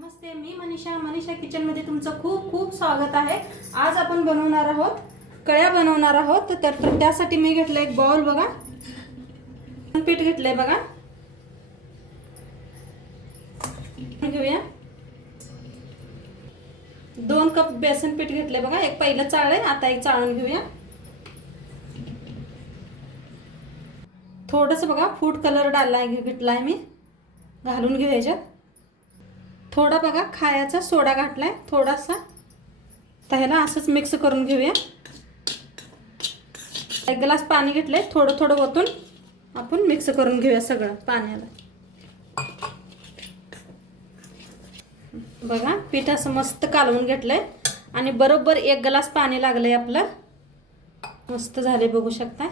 नमस्ते मी मनीषा. मनीषा किचनमध्ये तुमचं खूप खूप स्वागत आहे. आज आपण बनवणार आहोत कळ्या बनवणार आहोत. तर त्यासाठी मी घेतलं एक बॉल बघा. पीठ घेतलंय बघा. घेऊया. दोन कप बेसन पीठ घेतलंय बघा. एक पहिलं चाळ आहे आता एक चाळून घेऊया. थोडंसं बघा फूड कलर डाललाय घेतलाय मी. घालून घेऊ याच्यात थोडा बघा खायचा सोडा घातला आहे थोडासा. तर ह्याला असंच मिक्स करून घेऊया. एक ग्लास पाणी घेतलं आहे थोडं थोडं ओतून आपण मिक्स करून घेऊया सगळं पाण्याला. बघा पीठ असं मस्त कालवून घेतलं आहे आणि बरोबर एक ग्लास पाणी लागलं आहे आपलं. मस्त झाले बघू शकताय.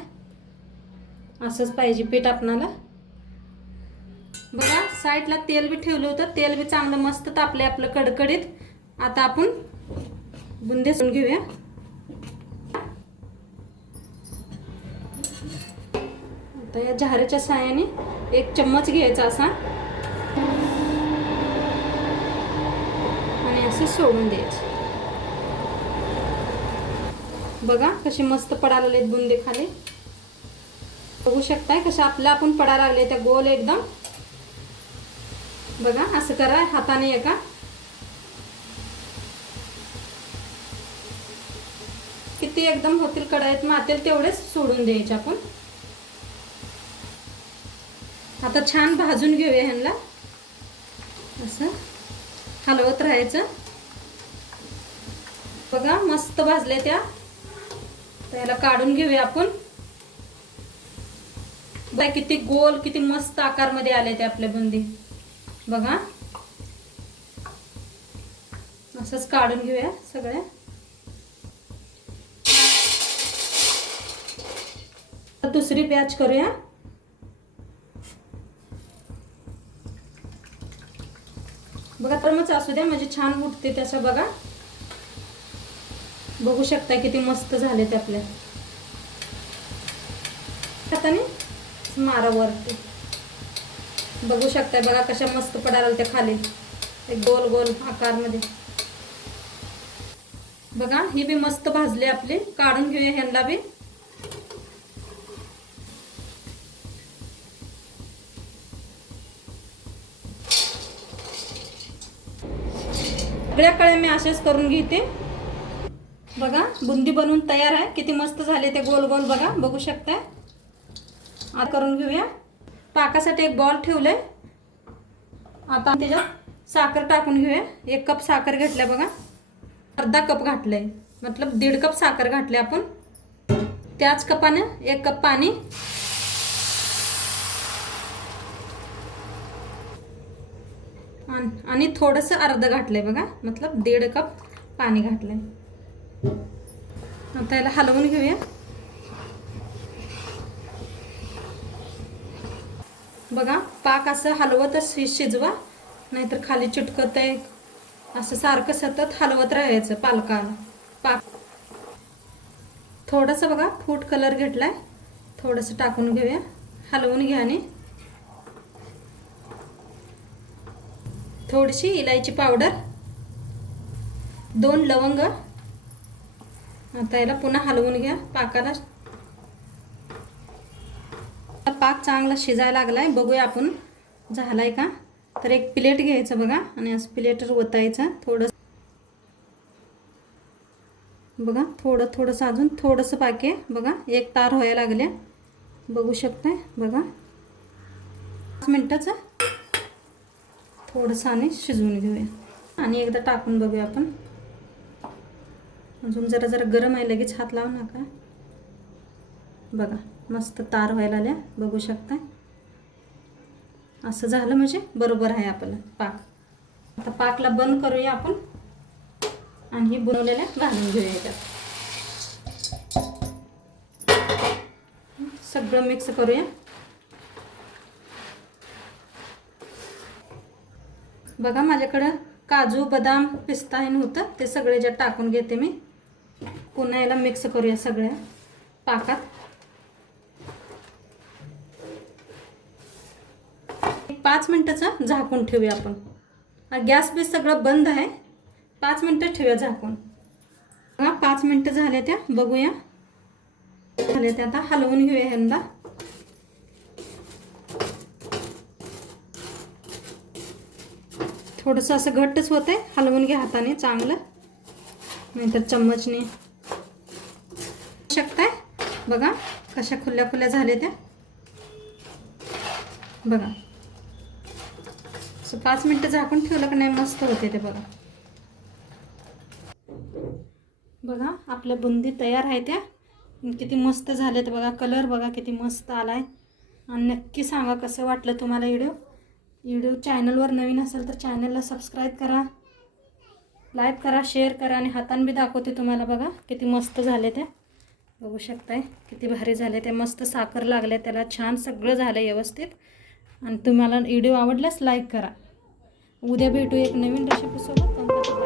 असंच पाहिजे पीठ आपणाला. बघा साईडला तेल बी ठेवलं होतं. तेल बी चांगलं मस्त तापले आपलं कडकडीत. आता आपण बुंदे सोडून घेऊया. आता या झाऱ्याच्या साह्याने एक चम्मच घ्यायचा असा. आणि असं सोडून द्यायचं. बघा कशी मस्त पडायला लागलेत बुंदे खाली. बघू शकताय कशा आपल्या आपण पडायला लागले त्या गोल एकदम. बघा असं करा हाताने एका. किती एकदम होतील कडाईत मातेल तेवढेच सोडून द्यायचे आपण. आता छान भाजून घेऊया ह्यांना असं हलवत राहायचं. बघा मस्त भाजले त्या. त्याला काढून घेऊया आपण. बघा किती गोल किती मस्त आकारमध्ये आले ते आपल्या बुंदी. बघा. असंच काढून घेऊया सगळ्या. दुसरी बॅच करूया. बघा तर मग असू द्या म्हणजे छान उठते त्याचं बघा. बघू शकता किती मस्त झाले ते आपल्या हाताने मारा वरती. बघू शकताय बघा कशा मस्त पडायला त्या खाली. एक गोल गोल आकारमध्ये. बघा ही बी मस्त भाजले आपले. काढून घेऊया ह्यांना बी. सगळ्या कळ्या मी असेच करून घेते. बघा बुंदी बनवून तयार आहे. किती मस्त झाले ते गोल गोल बघा. बघू शकताय. आता करून घेऊया. पाकासाठी एक बॉल ठेवलंय. आता त्याच्यात साखर टाकून घेऊया. एक कप साखर घेतल्या बघा. अर्धा कप घातलंय. मतलब दीड कप साखर घातले आपण. त्याच कपानं एक कप पाणी. आणि थोडंसं अर्ध घातलंय बघा. मतलब दीड कप पाणी घातलंय. आता याला हलवून घेऊया. बघा पाक असं हलवतच शिजवा नाहीतर खाली चिटकत आहे असं सारखं सतत हलवत राहायचं पालकाला पाक थोडंसं बघा फूड कलर घेतलाय. थोडंसं टाकून घेऊया. हलवून घ्या आणि थोडीशी इलायची पावडर दोन लवंग. आता याला पुन्हा हलवून घ्या. पाकाला पाक चांगला शिजायला लागलाय. बघूया आपण. झालाय का? तर एक प्लेट घ्यायचं बघा. आणि असं प्लेटवर ओतायचं. थोडं बघा थोडं थोडंसं अजून थोडंसं पाके आहे. बघा एक तार व्हायला लागले. बघू शकताय? बघा. पाच मिनटाचं. थोडंसं आणि शिजवून घेऊया. आणि एकदा टाकून बघूया आपण. अजून जरा जरा गरम आहे. लगेच हात लावू नका. बघा मस्त तार व्हायला आल्या. बघू शकता असं झालं म्हणजे बरोबर आहे आपलं पाक. आता पाकला बंद करूया आपण. आणि हे बनवलेल्या घालून घेऊया त्यात सगळं मिक्स करूया. बघा माझ्याकडं काजू बदाम पिस्ता हे नव्हतं. ते सगळे ज्यात टाकून घेते मी. पुन्हा याला मिक्स करूया सगळ्या पाकात. पाच मिनटाचं झाकून ठेवूया आपण. गॅस बी सगळं बंद आहे. पाच मिनटं ठेवूया झाकून. बघा पाच मिनटं झाले त्या बघूया. झाल्या त्या आता हलवून घेऊया यंदा थोडंसं असं घट्टच होतंय हलवून घ्या हाताने चांगलं. नाहीतर चम्मचने. शकताय? बघा कशा खुल्या खुल्या झाल्या त्या. बघा. सो पाच मिनटं झाकून ठेवलं का नाही? मस्त होते ते बघा. बघा आपल्या बुंदी तयार आहे त्या. किती मस्त झाले ते बघा. कलर बघा किती मस्त आलाय. आणि नक्की सांगा कसं वाटलं तुम्हाला व्हिडिओ? व्हिडिओ चॅनलवर नवीन असेल तर चॅनलला सबस्क्राईब करा. लाईक करा शेअर करा आणि हातान बी दाखवते तुम्हाला बघा. किती मस्त झाले त्या. बघू शकताय. किती भारी झाले ते मस्त साखर लागले त्याला. छान सगळं झालं व्यवस्थित. आणि तुम्हाला व्हिडिओ आवडल्यास लाईक करा. उद्या भेटू एक नवीन रेसिपीसोबत.